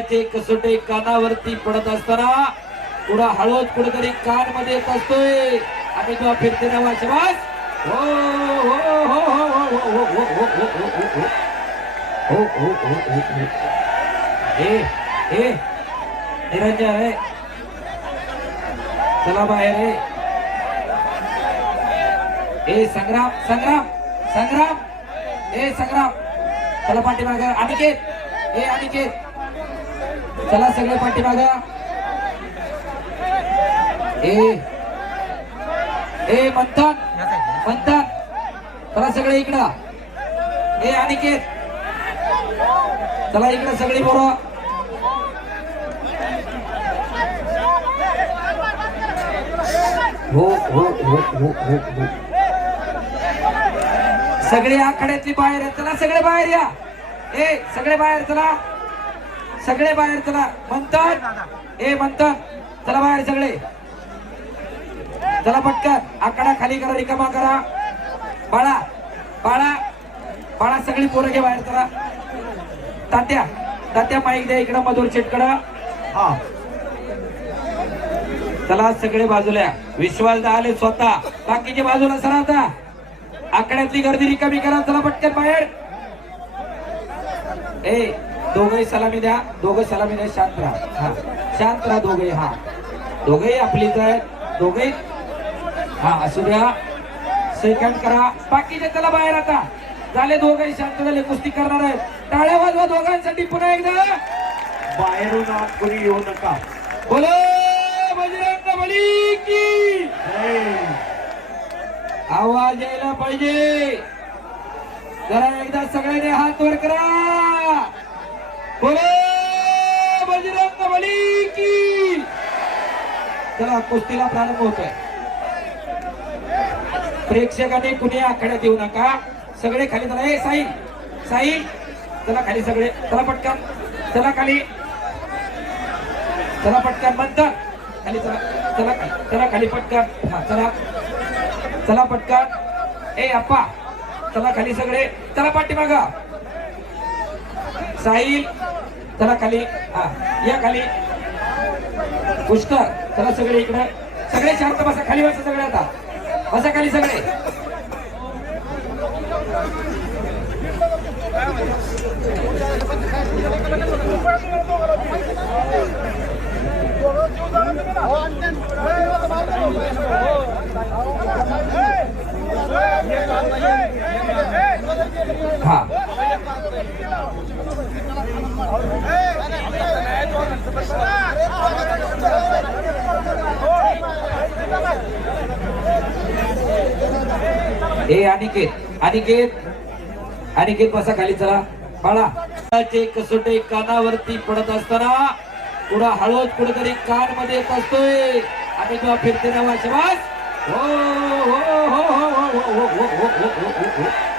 कसोटे कानावरती पडत असताना पुढा हळूच कुठेतरी कान मध्ये येत असतोय आणि तो फिरते ना वाशवास हो हो हो हो हो हो हो हो हो हो हो हो ए निरंजन आहे चला बाहेर आहे ए संग्राम संग्राम संग्राम ए संग्राम चला पाठीमागे अनिकेत ए अनिकेत चला सगळे पाठीमागे ए मंथन मंथन चला सगळे इकडं ए अनिकेत चला इकडं सगळी पोरं हो हो हो हो हो हो सगळे आखाड्यातली बाहेर चला सगळे बाहेर या ए सगळे बाहेर चला सगळे बाहेर चला मंथन ए मंथन चला बाहेर सगळे चला पटकन आकडा खाली करा रिकामा करा बाळा बाळा बाळा सगळी पोरं घे बाहेर चला तात्या तात्या माईक द्या इकडं मधुर शेटकडं हा चला सगळे बाजूला विश्वास आले स्वतः बाकीचे बाजूला सरा आता आकड्यातली गर्दी रिकामी करा चला पटकन बाहेर ए दोघे सलामी द्या दोघे सलामी द्या शांत राहा हा शांत राहा दोघे हा दोघे आपलीच आहेत दोघे हा असू द्या सेकंड करा बाकीचे चला बाहेर आता झाले दोघे शांत झाले कुस्ती करणार आहेत टाळ्या वाजवा दोघांसाठी पुन्हा एकदा बाहेरून आत कोणी येऊ नका बोलो बजरंग बली की आवाज यायला पाहिजे जरा एकदा सगळ्यांनी हात वर करा बोलो बजरंग बली की चला कुस्तीला प्रारंभ होतोय प्रेक्षकांनी कुणी आखाड्यात येऊ नका सगळे खाली चला ए साई साई चला खाली सगळे चला पटकन चला खाली चला पटकन मंथन खाली चला चला चला खाली पटकन हा चला चला पटकन ए अप्पा चला खाली सगळे चला पाठीमाग साहिल चला खाली हा या खाली पुष्कर चला सगळे इकडे सगळे शांत बसा खाली बसा सगळे आता बसा खाली सगळे हा ए अनिकेत अनिकेत अनिकेत बसा खाली चला बाळा कसोटे कानावरती पडत असताना पुढा हळूच कुठेतरी कान मध्ये येत असतोय आणि तो फिरते ना वाशवास हो हो हो हो हो हो हो हो हो हो